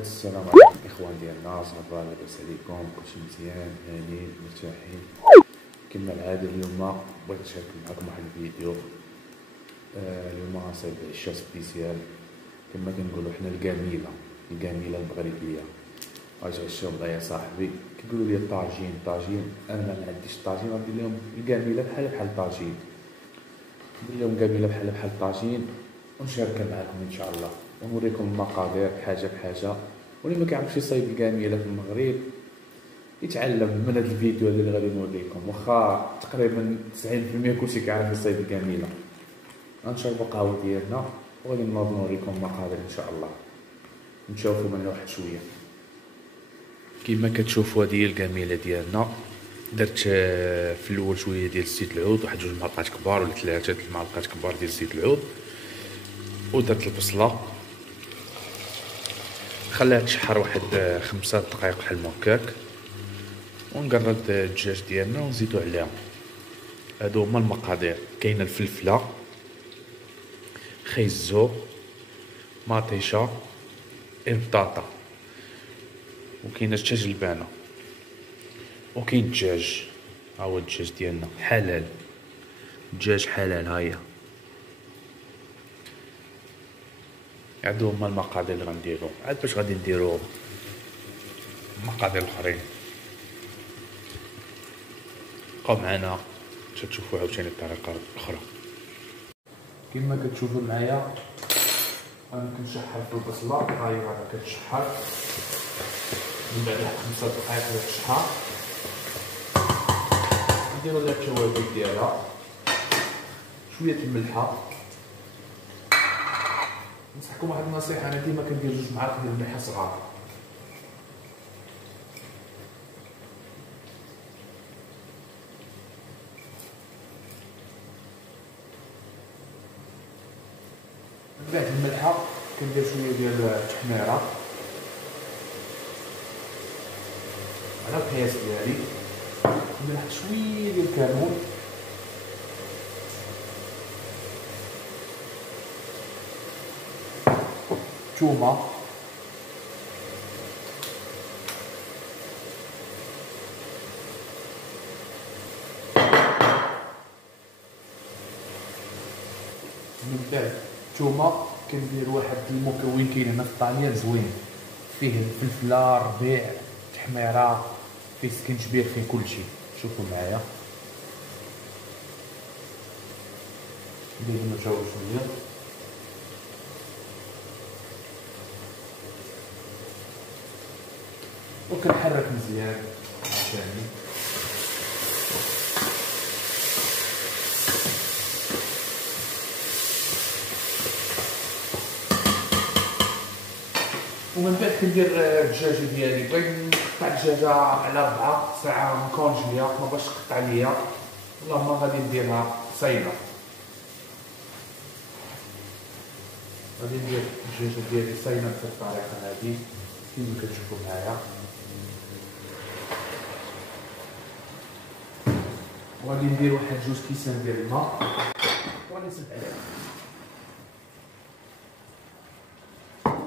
السلام عليكم الاخوان ديالنا، صافا لاباس عليكم؟ كلشي مزيان هانيين مرتاحين؟ كما العاده اليوم بغيت نشارك معكم واحد الفيديو. اليوم غنصايب عشاء سبيسيال كما كنقولوا حنا الكاميله المغربيه. غنتعشاو مع يا صاحبي كيقولوا لي طاجين، انا ما عنديش طاجين، غندير لهم الكاميله بحال الطاجين، ندير لهم كاميله بحال الطاجين ونشاركها معكم ان شاء الله، ونوريكم المقادير حاجه بحاجه. واللي ما كيعرفش يصايب الكاميله في المغرب يتعلم من هذا الفيديو اللي غادي نوريكم، واخا تقريبا 90% كلشي كيعرف يصايب الكاميله. غنشربوا قهوه ديالنا وغادي نوض نوريكم المقادير ان شاء الله، نشوفوا منها واحد شويه. كما كتشوفوا هذه هي الكاميله ديالنا. درت في الاول شويه ديال زيت العود، واحد 2 معلقات كبار ولا 3 معلقات كبار ديال زيت العود، ودرت البصله خليها تشحر واحد 5 دقائق بحال هكاك، ونقرد الدجاج ديالنا ونزيدو عليها. هادو هما المقادير. كاينه الفلفله، خيزو، مطيشه، البطاطا، وكاينه حتى جلبانه، وكاين الدجاج. ها هو الدجاج ديالنا حلال، دجاج حلال. هاهي هادو هما المقادير اللي غنديرو. عاد باش غادي نديرو المقادير الاخرين، بقاو معنا باش تشوفوا عاوتاني الطريقه الاخرى. كما كتشوفوا معايا انا كنشحر في البصله. هاهي راه كتشحر من بعد واحد 5 دقائق ولا تشحر. نديرو لها التوابل ديالها، شويه الملحه. نصحكم واحد النصيحه، انا ديما كندير 2 معالق ديال الملحه صغار. من بعد الملحه كندير شويه ديال التحميره على القياس ديالي، ندير واحد شويه ديال الكمون، الثومه، من بعد الثومه كندير واحد المكون كاين هنا في الطاليان زوين، فيه الفلفله، الربيع، التحميره، فيه سكنجبير، فيه كلشي. شوفوا معايا ندير نشوف شويه، وكنحرك مزيان عشاني. ومن بعد كندير الدجاجه ديالي. بغيت نقطع الدجاجه على 4 ساعه مكونجليه، ما باش تقطع ليا، اللهم غادي نديرها صايله. غادي ندير الدجاجه ديالي صايله بهاد الطريقه هادي كيما كتشوفوا معايا. وغادي ندير واحد 2 كيسان ديال الماء وغادي نسد عليها.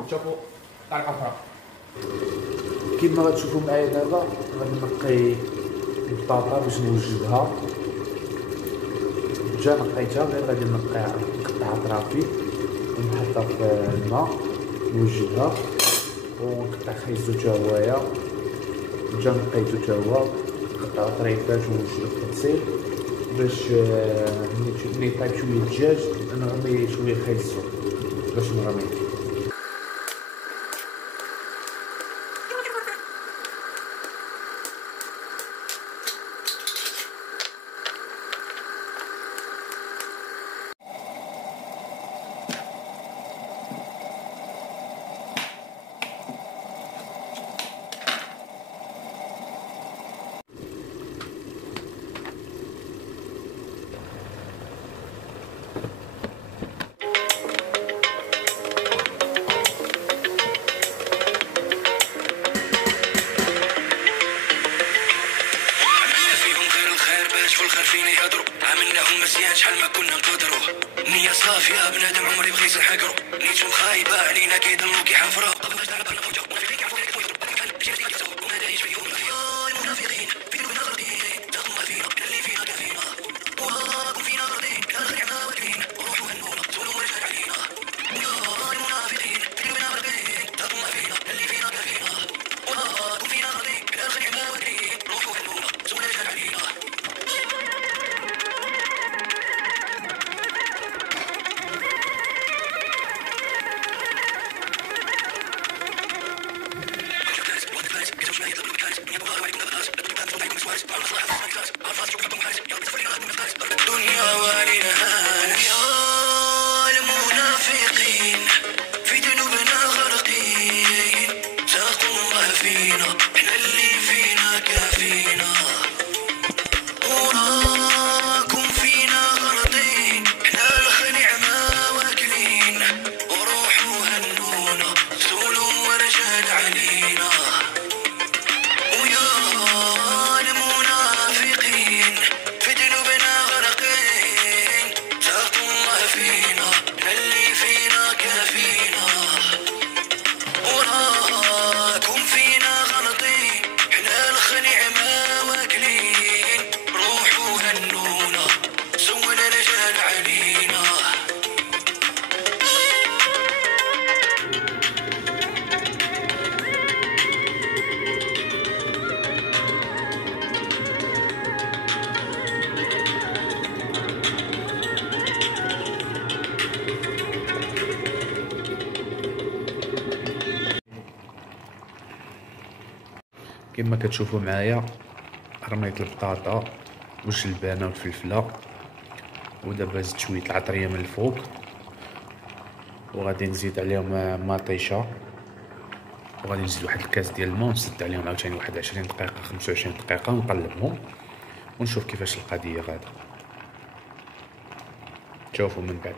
شوفوا طريقه اخرى كيما غتشوفوا معايا دابا. غادي نقي البطاطا باش نوجدها. جا نقيتها، غير غادي نقطع اطرافي ونحطها في الماء نوجدها، ونقطع خيزو تا هوايا. جا نقيتو تا هو، نقطع طريفات ونوجدو في التغسيل باش ملي يطيب شويه الدجاج نغمي شويه خيزو باش نغميه. اللي بغى يسرحكرو نيتو خايبه علينا كيضلو كيحفرو المنافقين في قلوبنا غاديين تاخذ الله فينا اللي فينا كافينا وراكم فينا غاديين كاخر عما واكلين روحوا هنونا سولوا ورجال علينا المنافقين في قلوبنا غاديين تاخذ الله فينا اللي فينا كافينا وراكم فينا غاديين كاخر عما واكلين روحوا هنونا سولوا ورجال علينا. الدنيا وعلينا هانت يا المنافقين في ذنوبنا غرقين ساقوا الله فينا احنا اللي فينا كافينا وراكم فينا غلطين احنا الخنعمة واكلين وروحوا هنونا سولوا ورجال علينا ويا المنافقين في ذنوبنا غرقين ساقوا الله فينا اللي فينا كافينا وراكم فينا غلطين احنا الخنعمة واكلين روحوا هنونا سول رجال علينا. كما كتشوفوا معايا رميت البطاطا والجلبانه والفلفله ودابا زدت شويه العطريه من الفوق وغادي نزيد عليهم مطيشه وغادي نزيد واحد الكاس ديال الماء ونسد عليهم عاوتاني واحد 20 دقيقه 25 دقيقه ونقلبهم ونشوف كيفاش القضيه غادا. تشوفوا من بعد.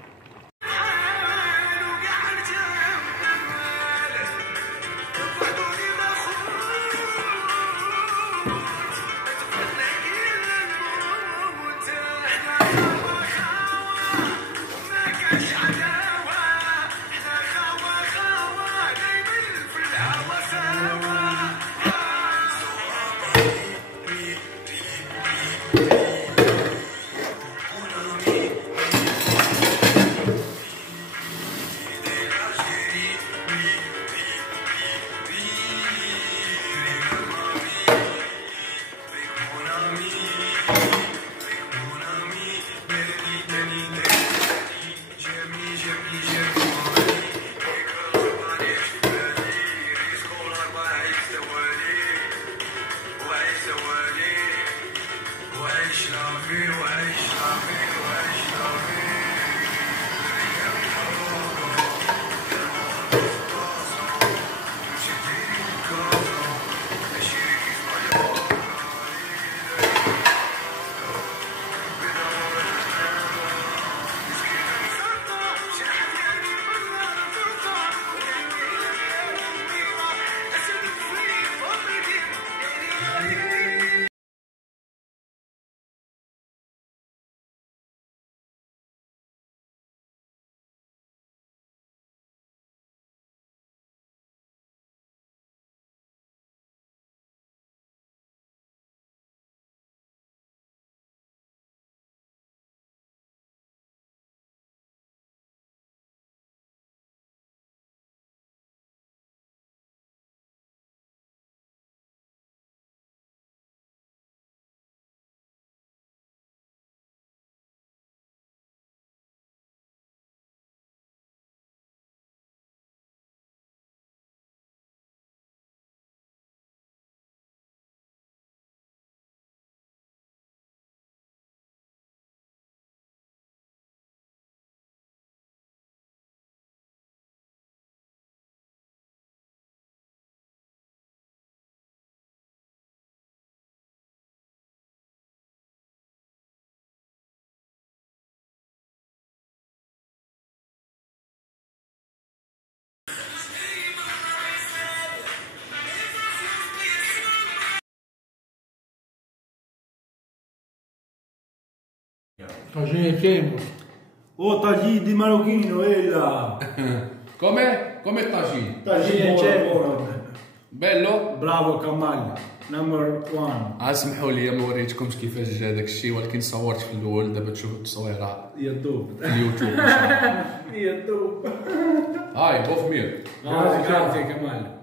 طاجين يتيم Oh, tagine di marocchino, là. Come? Come il tagine? Tagine, buono. Bello؟ Bravo Kamal, number 1. اسمحوا لي ما وريتكمش كيفاش جا داك الشيء ولكن صورت في الاول دابا تشوفوا التصويره يوتيوب. في اليوتيوب ان شاء الله. يوتيوب. هاي بوف مير Grazie Kamal.